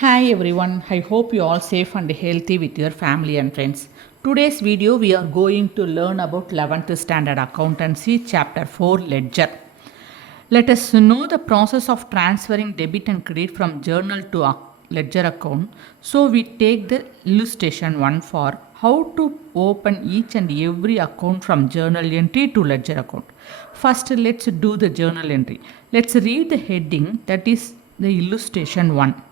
Hi everyone, I hope you all safe and healthy with your family and friends. Today's video we are going to learn about 11th standard accountancy chapter 4 ledger. Let us know the process of transferring debit and credit from journal to ledger account. So we take the illustration 1 for how to open each and every account from journal entry to ledger account. First let's do the journal entry. Let's read the heading, that is the illustration 1.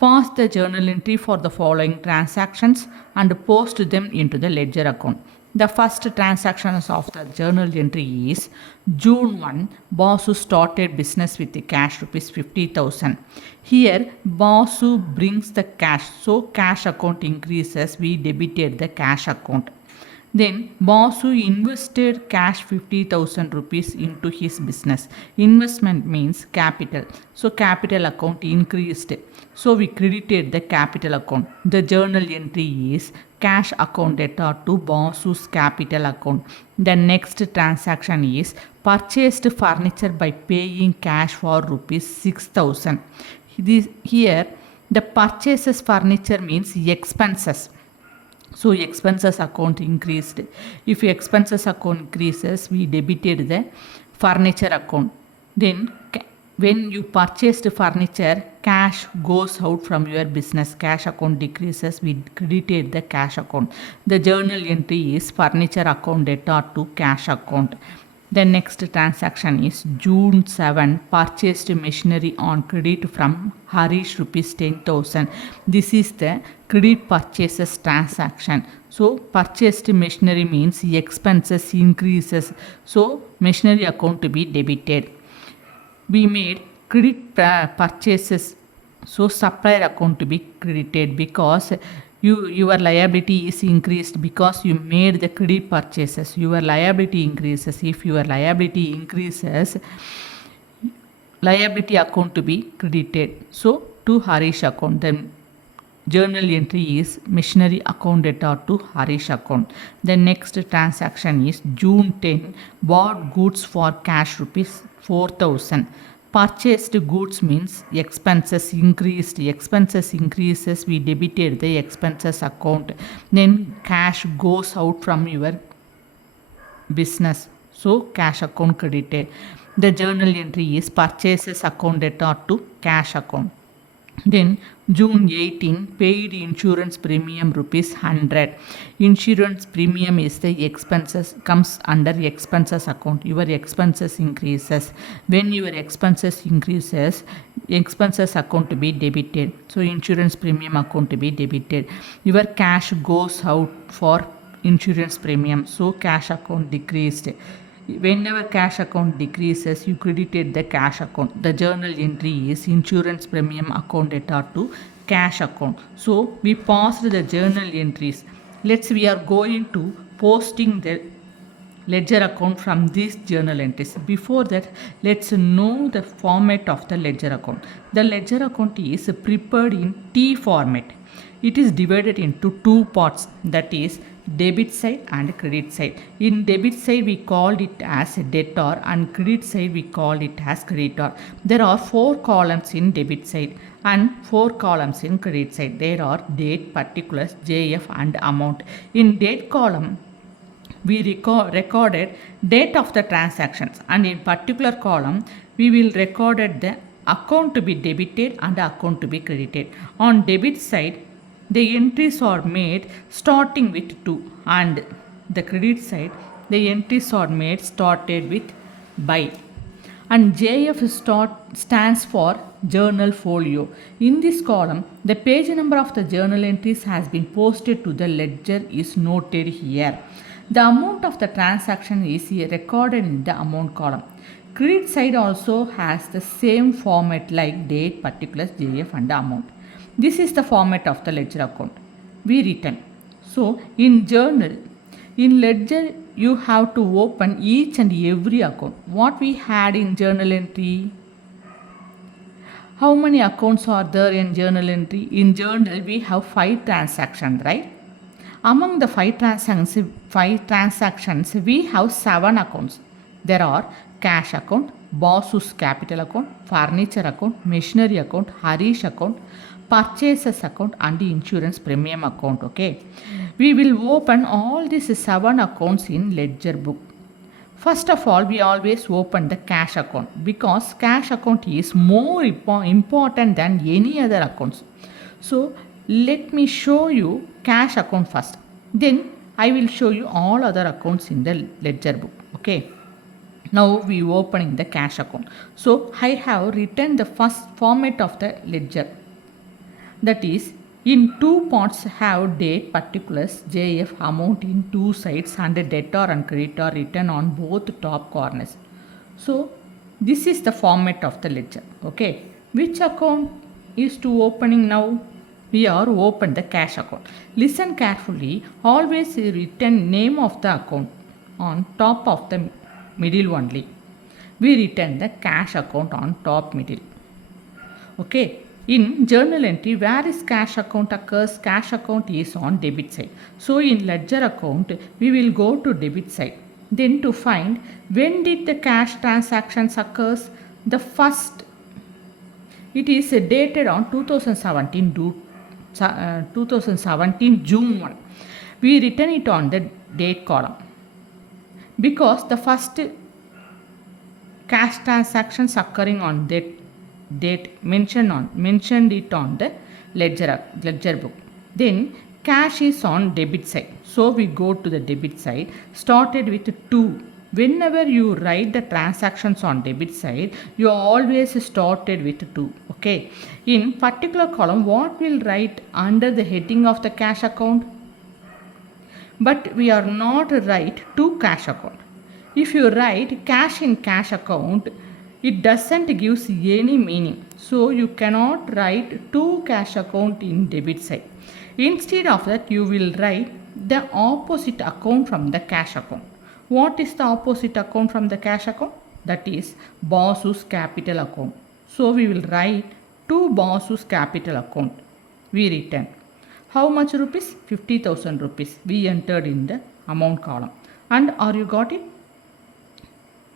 Pass the journal entry for the following transactions and post them into the ledger account. The first transactions of the journal entry is June 1, Basu started business with the cash rupees 50,000. Here Basu brings the cash, so cash account increases, we debited the cash account. Then Basu invested cash 50,000 rupees into his business. Investment means capital. So capital account increased. So we credited the capital account. The journal entry is cash account data to Basu's capital account. The next transaction is purchased furniture by paying cash for rupees 6,000. Here the purchases furniture means expenses. So expenses account increased. If expenses account increases, we debited the furniture account. Then when you purchased furniture, cash goes out from your business. Cash account decreases, we credited the cash account. The journal entry is furniture account data to cash account. The next transaction is June 7, purchased machinery on credit from Harish rupees 10,000. This is the credit purchases transaction. So purchased machinery means expenses increases. So machinery account to be debited. We made credit purchases. So supplier account to be credited because your liability is increased because you made the credit purchases. Your liability increases. If your liability increases, liability account to be credited. So to Harish account, then journal entry is machinery account data to Harish account. The next transaction is June 10, bought goods for cash rupees 4,000. Purchased goods means expenses increased. Expenses increases, we debited the expenses account. Then cash goes out from your business. So cash account credited. The journal entry is purchases account data to cash account. Then June 18, paid insurance premium rupees 100. Insurance premium is the expenses, comes under expenses account. Your expenses increases. When your expenses increases, expenses account to be debited. So insurance premium account to be debited. Your cash goes out for insurance premium. So cash account decreased. Whenever cash account decreases, you credited the cash account. The journal entry is insurance premium account data to cash account. So we passed the journal entries. We are going to posting the ledger account from these journal entries. Before that, let's know the format of the ledger account. The ledger account is prepared in T format. It is divided into two parts, that is debit side and credit side. In debit side we called it as debtor and credit side we called it as creditor. There are 4 columns in debit side and 4 columns in credit side. There are date, particulars, JF and amount. In date column we recorded date of the transactions, and in particular column we will recorded the account to be debited and account to be credited. On debit side the entries are made starting with 2, and the credit side the entries are made started with by. And JF stands for journal folio. In this column, the page number of the journal entries has been posted to the ledger is noted here. The amount of the transaction is here recorded in the amount column. Credit side also has the same format like date, particulars, JF and amount. This is the format of the ledger account. We written. So in journal, in ledger you have to open each and every account. What we had in journal entry? How many accounts are there in journal entry? In journal we have 5 transactions, right? Among the 5 transactions we have 7 accounts. There are cash account, boss's capital account, furniture account, machinery account, Harish account, purchases account and insurance premium account. Okay, we will open all these 7 accounts in ledger book. First of all, we always open the cash account because cash account is more important than any other accounts. So let me show you cash account first. Then I will show you all other accounts in the ledger book. Okay. Now we opening the cash account. So I have written the first format of the ledger. That is, in two parts have date, particulars, JF, amount in two sides and debtor and creditor written on both top corners. So this is the format of the ledger. Okay. Which account is to opening now? We are open the cash account. Listen carefully. Always written name of the account on top of the middle only. We written the cash account on top middle. Okay. In journal entry, where is cash account occurs? Cash account is on debit side. So in ledger account, we will go to debit side. Then to find when did the cash transactions occurs? The first, it is dated on 2017 June 1. We written it on the date column because the first cash transactions occurring on that date mentioned it on the ledger book. Then cash is on debit side, so we go to the debit side, started with 2. Whenever you write the transactions on debit side, you always started with 2. Okay, in particular column, what will write under the heading of the cash account? But we are not write to cash account. If you write cash in cash account, it doesn't give any meaning. So you cannot write to cash account in debit side. Instead of that, you will write the opposite account from the cash account. What is the opposite account from the cash account? That is boss's capital account. So we will write to boss's capital account. We written how much rupees? 50,000 rupees. We entered in the amount column. And are you got it?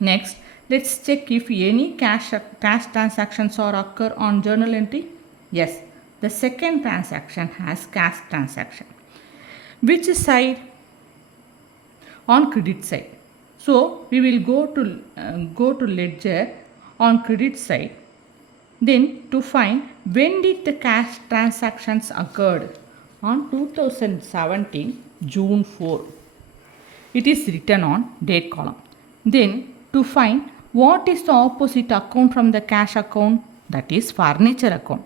Next, let's check if any cash transactions are occur on journal entry. Yes, the second transaction has cash transaction. Which side? On credit side. So we will go to ledger on credit side. Then to find when did the cash transactions occurred? On 2017 June 4. It is written on date column. Then to find what is the opposite account from the cash account? That is furniture account.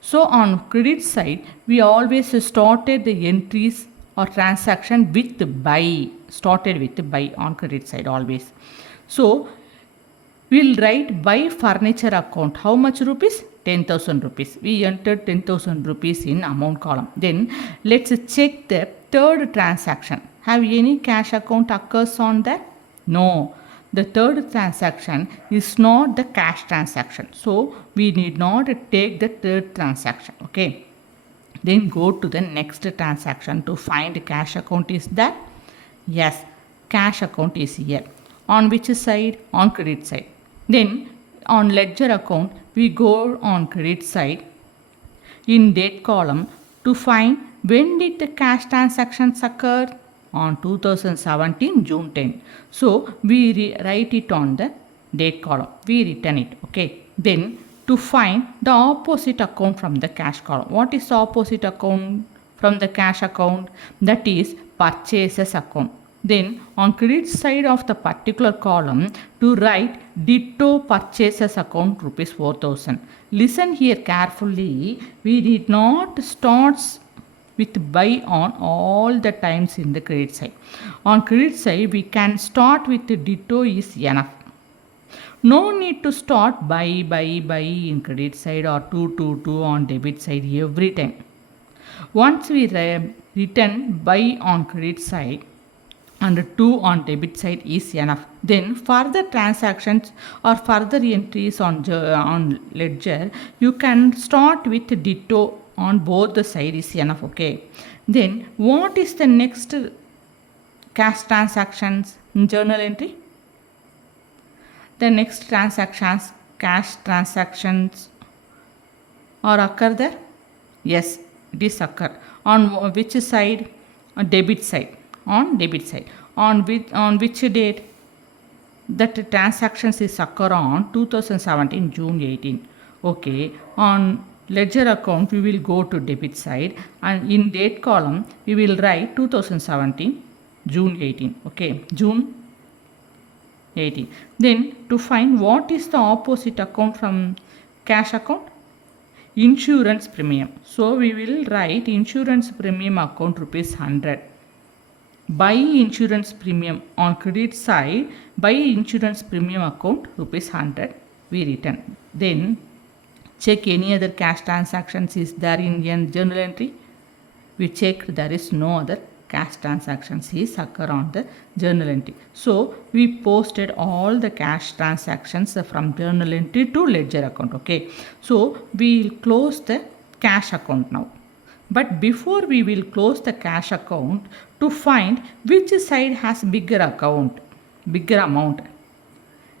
So on credit side, we always started the entries or transaction with buy. Started with buy on credit side always. So we'll write buy furniture account. How much rupees? 10,000 rupees. We entered 10,000 rupees in amount column. Then let's check the third transaction. Have any cash account occurs on that? No. The third transaction is not the cash transaction. So we need not take the third transaction. Okay. Then go to the next transaction to find cash account is that? Yes, cash account is here. On which side? On credit side. Then on ledger account, we go on credit side in date column to find when did the cash transactions occur? On 2017 June 10. So we write it on the date column. We return it. Okay. Then to find the opposite account from the cash column. What is the opposite account from the cash account? That is purchases account. Then on credit side of the particular column to write ditto purchases account rupees 4,000. Listen here carefully. We did not start with buy on all the times in the credit side. On credit side, we can start with ditto is enough. No need to start buy in credit side or 2 on debit side every time. Once we return buy on credit side and 2 on debit side is enough. Then further transactions or further entries on ledger, you can start with ditto on both the side is enough. Okay. Then what is the next cash transactions in journal entry? The next transactions, cash transactions or occur there? Yes, it is occur. On which side? On debit side. On debit side. On which date? That transactions is occur on 2017 June 18. Okay. On ledger account we will go to debit side and in date column we will write 2017 June 18. Okay. June 18. Then to find what is the opposite account from cash account? Insurance premium. So we will write insurance premium account rupees 100. Buy insurance premium on credit side, buy insurance premium account rupees 100 we return. Then check any other cash transactions is there in journal entry. We checked there is no other cash transactions is occur on the journal entry. So we posted all the cash transactions from journal entry to ledger account. Okay. So we will close the cash account now. But before we will close the cash account to find which side has bigger amount.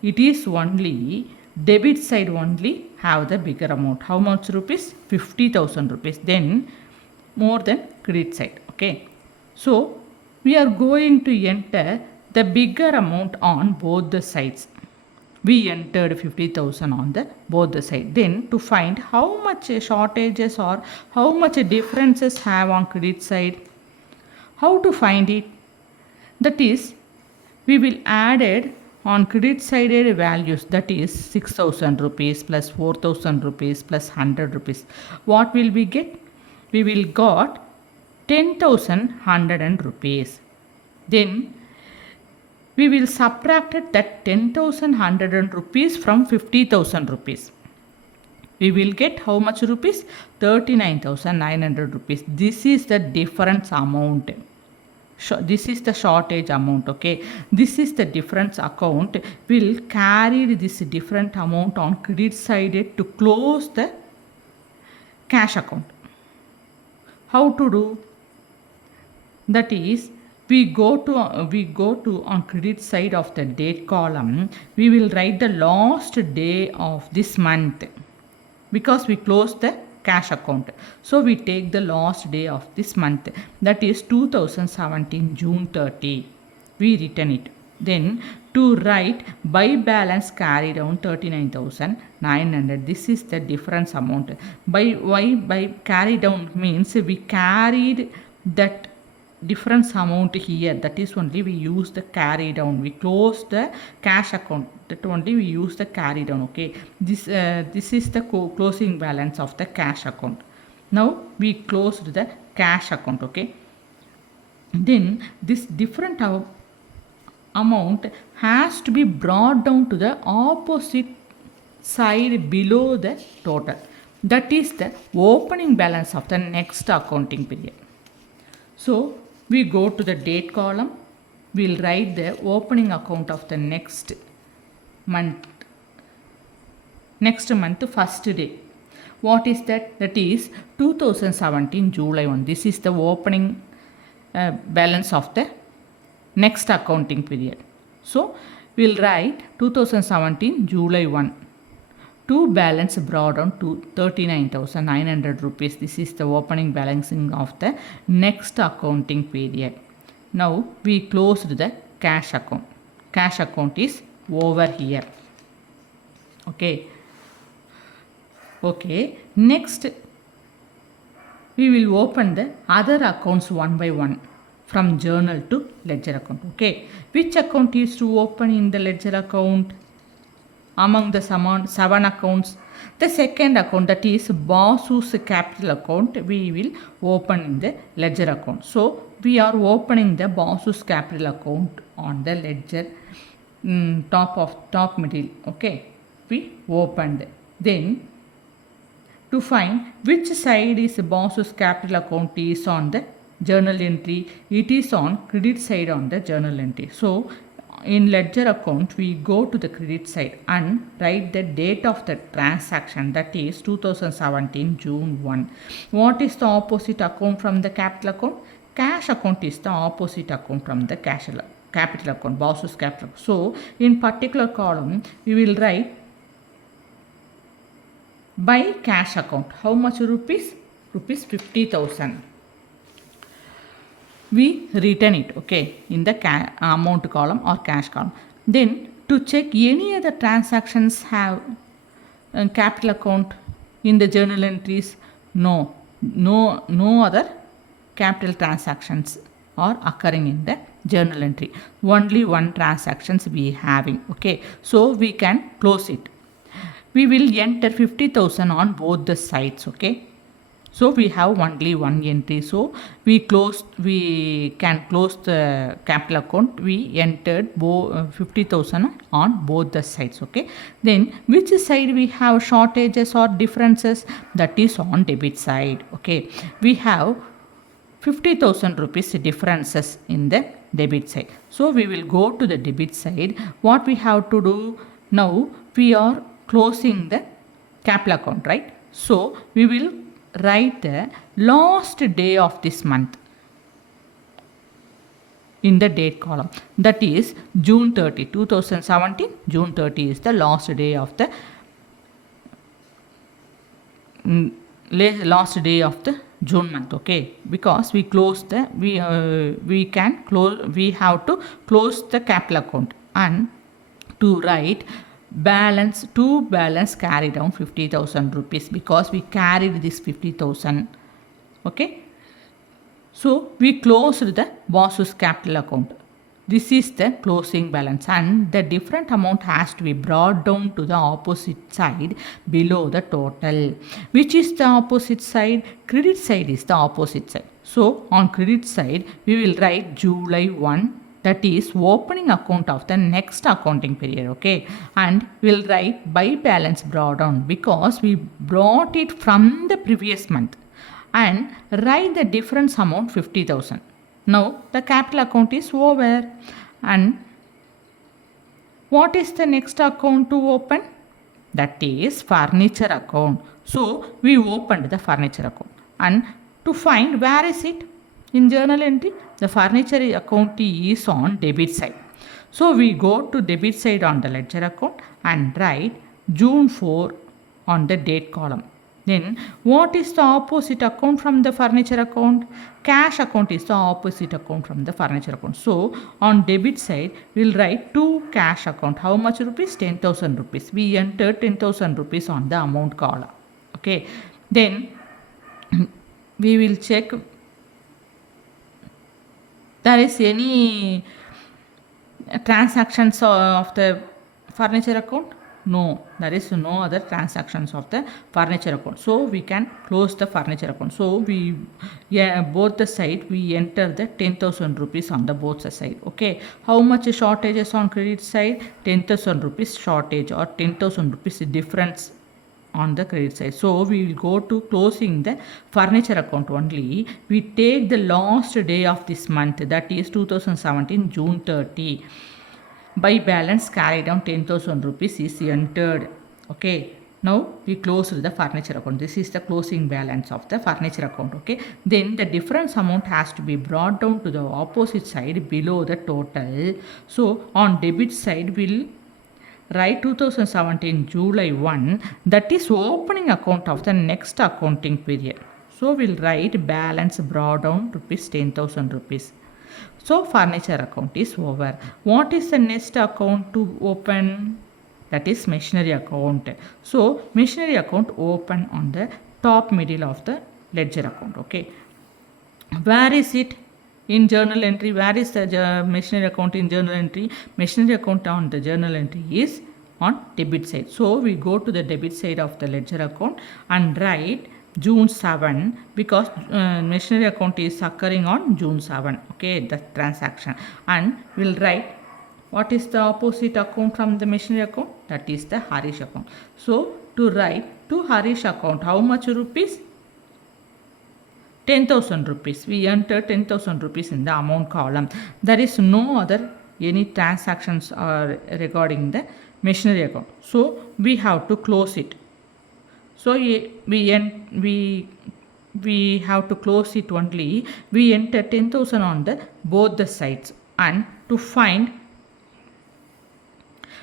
It is only debit side only have the bigger amount. How much rupees? 50,000 rupees. Then more than credit side. Okay. So we are going to enter the bigger amount on both the sides. We entered 50,000 on the both the side. Then to find how much shortages or how much differences have on credit side. How to find it? That is, we will add it on credit side values, that is 6,000 rupees plus 4,000 rupees plus 100 rupees. What will we get? We will got 10,100 rupees. Then we will subtract that 10,100 rupees from 50,000 rupees. We will get how much rupees? 39,900 rupees. This is the difference amount. This is the shortage amount. Okay. This is the difference account. Will carry this different amount on credit side to close the cash account. How to do? That is, we go to on credit side of the date column, we will write the last day of this month because we close the cash account. So we take the last day of this month, that is 2017 June 30. We return it. Then to write by balance carried on 39,900. This is the difference amount. By carry down means we carried that difference amount here. That is only we use the carry down. We close the cash account. That only we use the carry down. Okay. This is the closing balance of the cash account. Now we closed the cash account. Okay. Then this different amount has to be brought down to the opposite side below the total. That is the opening balance of the next accounting period. So we go to the date column. We'll write the opening account of the next month. Next month, first day. What is that? That is 2017 July 1. This is the opening balance of the next accounting period. So we'll write 2017 July 1. To balance brought down to 39,900 rupees. This is the opening balancing of the next accounting period. Now we closed the cash account. Cash account is over here. Okay. Okay. Next we will open the other accounts one by one from journal to ledger account. Okay. Which account is to open in the ledger account? Among the 7 accounts, the second account, that is boss's capital account, we will open in the ledger account. So we are opening the boss's capital account on the ledger top middle. Okay, we opened. Then to find which side is boss's capital account is on the journal entry, it is on credit side on the journal entry. So in ledger account, we go to the credit side and write the date of the transaction, that is 2017 June 1. What is the opposite account from the capital account? Cash account is the opposite account from the cash capital account, boss's capital. So in particular column, we will write by cash account. How much rupees? Rupees 50,000. We return it, okay, in the amount column or cash column. Then to check any other transactions have capital account in the journal entries, no other capital transactions are occurring in the journal entry. Only one transactions we having, okay. So we can close it. We will enter 50,000 on both the sides, okay. So we have only one entry. So we can close the capital account. We entered 50,000 on both the sides, okay. Then which side we have shortages or differences? That is on debit side, okay. We have 50,000 rupees differences in the debit side. So we will go to the debit side. What we have to do now? We are closing the capital account, right? So we will write the last day of this month in the date column. That is June 30, 2017. June 30 is the last day of the June month, okay. Because we close the we have to close the capital account, and to write balance carry down 50,000 rupees, because we carried this 50,000, okay. So we closed the boss's capital account. This is the closing balance, and the different amount has to be brought down to the opposite side below the total. Which is the opposite side? Credit side is the opposite side. So on credit side, we will write July 1, that is opening account of the next accounting period, okay. And we'll write by balance brought down, because we brought it from the previous month, and write the difference amount 50,000. Now the capital account is over, and what is the next account to open? That is furniture account. So we opened the furniture account, and to find where is it in journal entry, the furniture account is on debit side. So we go to debit side on the ledger account and write June 4 on the date column. Then what is the opposite account from the furniture account? Cash account is the opposite account from the furniture account. So on debit side, we'll write to cash account. How much rupees? 10,000 rupees. We enter 10,000 rupees on the amount column, okay. Then we will check there is any transactions of the furniture account. No, there is no other transactions of the furniture account. So we can close the furniture account. So we both the side we enter the 10,000 rupees on the both the side, okay. How much shortages on credit side? 10,000 rupees shortage, or 10,000 rupees difference on the credit side. So we will go to closing the furniture account only. We take the last day of this month, that is 2017 June 30. By balance carry down 10,000 rupees is entered, okay. Now we close the furniture account. This is the closing balance of the furniture account, okay. Then the difference amount has to be brought down to the opposite side below the total. So on debit side, we'll write 2017 July 1, that is opening account of the next accounting period. So we'll write balance brought down rupees 10,000 rupees. So furniture account is over. What is the next account to open? That is machinery account. So machinery account open on the top middle of the ledger account, okay. Where is it in journal entry? Where is the machinery account in journal entry? Machinery account on the journal entry is on debit side. So we go to the debit side of the ledger account and write June 7, because machinery account is occurring on June 7, okay, the transaction. And we'll write what is the opposite account from the machinery account? That is the Harish account. So to write to Harish account, how much rupees? 10,000 rupees. We enter 10,000 rupees in the amount column. There is no other any transactions regarding the machinery account. So we have to close it. So we have to close it only. We enter 10,000 on the both the sides, and to find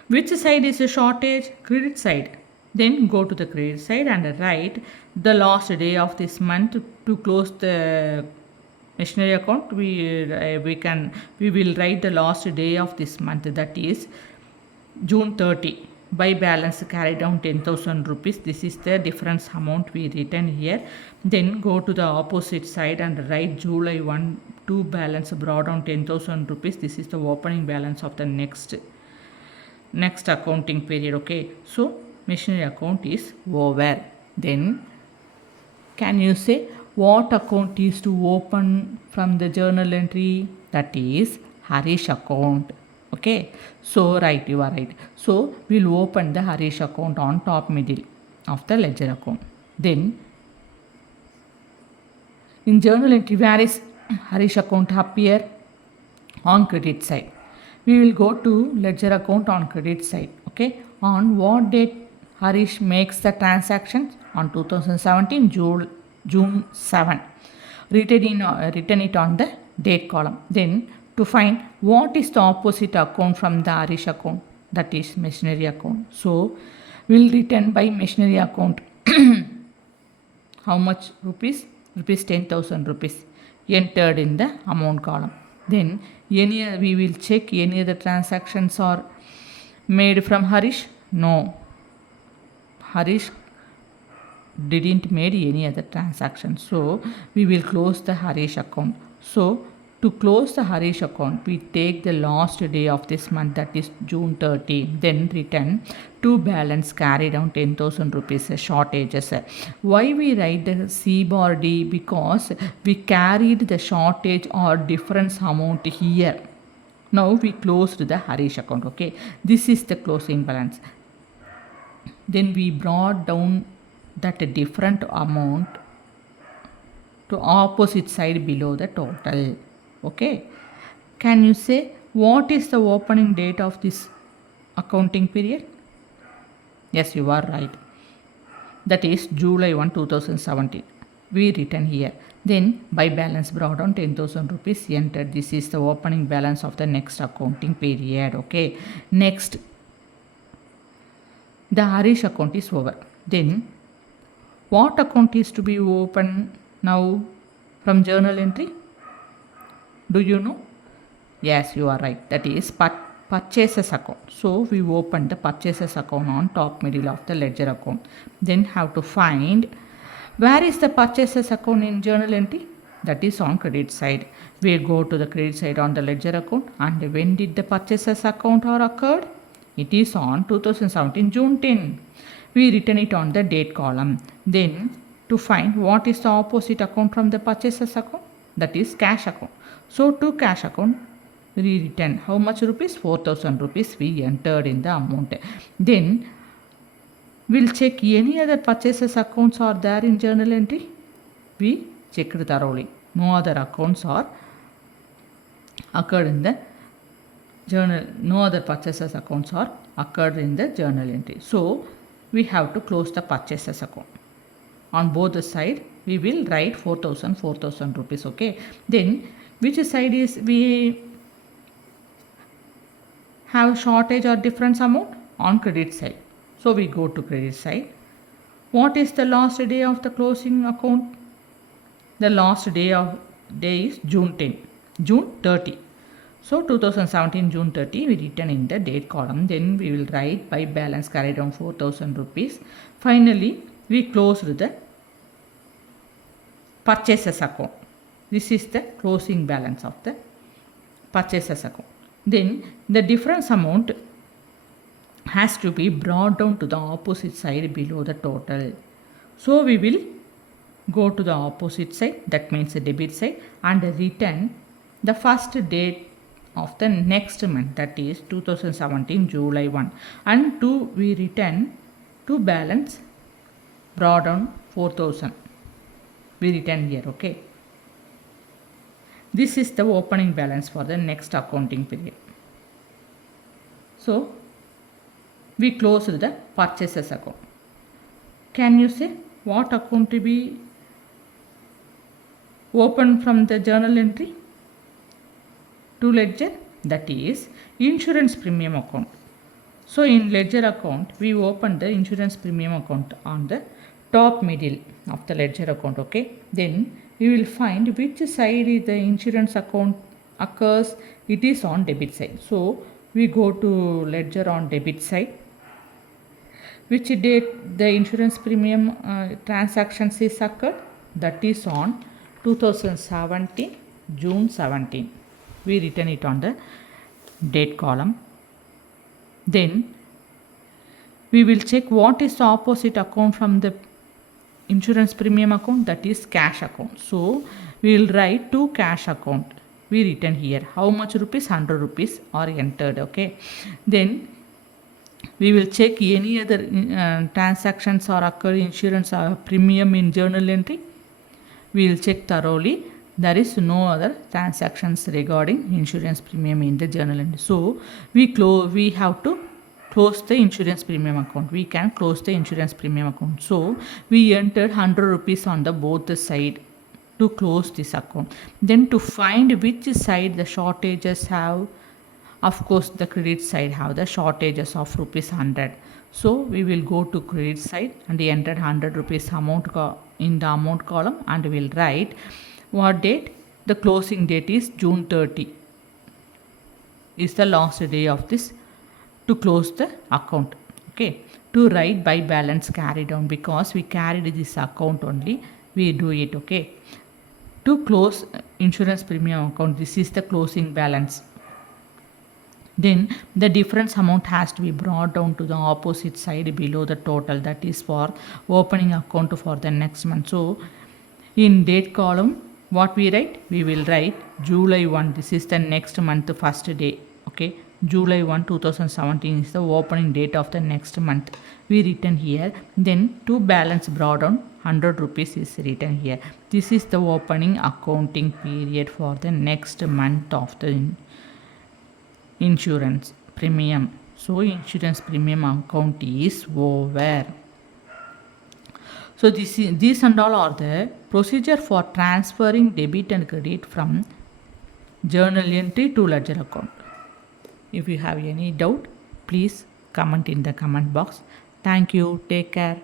which side is a shortage? Credit side. Then go to the credit side and write the last day of this month to close the machinery account. We will write the last day of this month, that is June 30. By balance carry down 10,000 rupees. This is the difference amount we written here. Then go to the opposite side and write July 1 to balance brought down 10,000 rupees. This is the opening balance of the next accounting period. Okay, so machinery account is over. Then can you say what account is to open from the journal entry? That is Harish account. Okay, so right, you are right. So we'll open the Harish account on top middle of the ledger account. Then in journal entry, where is Harish account appear? On credit side. We will go to ledger account on credit side. Okay, on what date Harish makes the transaction? On 2017 June 7. Written it on the date column. Then to find what is the opposite account from the Harish account, that is machinery account. So we'll written by machinery account how much rupees? Rupees 10,000 rupees entered in the amount column. Then we will check any other transactions are made from Harish. No, Harish didn't made any other transaction, so we will close the Harish account. So to close the Harish account, we take the last day of this month, that is June 30. Then return to balance carry down 10,000 rupees shortages. Why we write the C bar D? Because we carried the shortage or difference amount here. Now we closed the Harish account. Okay, this is the closing balance. Then we brought down that different amount to opposite side below the total. Okay, can you say what is the opening date of this accounting period? Yes, you are right. That is July 1, 2017. We written here. Then by balance brought down 10,000 rupees entered. This is the opening balance of the next accounting period. Okay, next the Harish account is over. Then what account is to be opened now from journal entry? Do you know? Yes, you are right. That is purchases account. So we open the purchases account on top middle of the ledger account. Then have to find where is the purchases account in journal entry? That is on credit side. We go to the credit side on the ledger account, and when did the purchases account are occurred? It is on 2017 June 10. We written it on the date column. Then to find what is the opposite account from the purchases account? That is cash account. So to cash account we written how much rupees? 4,000 rupees we entered in the amount. Then we'll check any other purchases accounts are there in journal entry. We checked thoroughly. No other accounts are occurred in the journal. No other purchases accounts are occurred in the journal entry. So we have to close the purchases account. On both the side we will write 4,000 rupees. Okay, then which side is we have shortage or difference amount? On credit side. So we go to credit side. What is the last day of the closing account? The last day is June 30. So 2017 June 30 we written in the date column. Then we will write by balance carried down 4,000 rupees. Finally we closed the purchases account. This is the closing balance of the purchases account. Then the difference amount has to be brought down to the opposite side below the total. So we will go to the opposite side, that means the debit side, and return the first date of the next month, that is 2017 July 1, and we return to balance brought down 4,000 we return here. Okay, this is the opening balance for the next accounting period. So we closed the purchases account. Can you say what account to be opened from the journal entry to ledger? that is insurance premium account. So in ledger account, we open the insurance premium account on the top middle of the ledger account. Okay. Then we will find which side is the insurance account occurs. It is on debit side. So we go to ledger on debit side. Which date the insurance premium transactions is occurred? That is on 2017 June 17. We written it on the date column. Then we will check what is the opposite account from the insurance premium account, that is cash account. So we will write to cash account. We written here how much rupees, 100 rupees are entered. Okay. Then we will check any other transactions or occur insurance premium in journal entry. We will check thoroughly. There is no other transactions regarding insurance premium in the journal entry. So we have to close the insurance premium account. We can close the insurance premium account. So we entered 100 rupees on the both the side to close this account. Then to find which side the shortages have, of course the credit side have the shortages of rupees 100. So we will go to credit side and we entered 100 rupees amount in the amount column, and we will write what date. The closing date is June 30 is the last day of this to close the account. Okay. To write by balance carry down, because we carried this account only, we do it. Okay. To close insurance premium account, this is the closing balance. Then the difference amount has to be brought down to the opposite side below the total, that is for opening account for the next month. So in date column, what we write? We will write July 1. This is the next month first day. Okay. July 1 2017 is the opening date of the next month. We written here. Then to balance brought down 100 rupees is written here. This is the opening accounting period for the next month of the insurance premium. So insurance premium account is over. So these and all are the procedure for transferring debit and credit from journal entry to ledger account. If you have any doubt, please comment in the comment box. Thank you. Take care.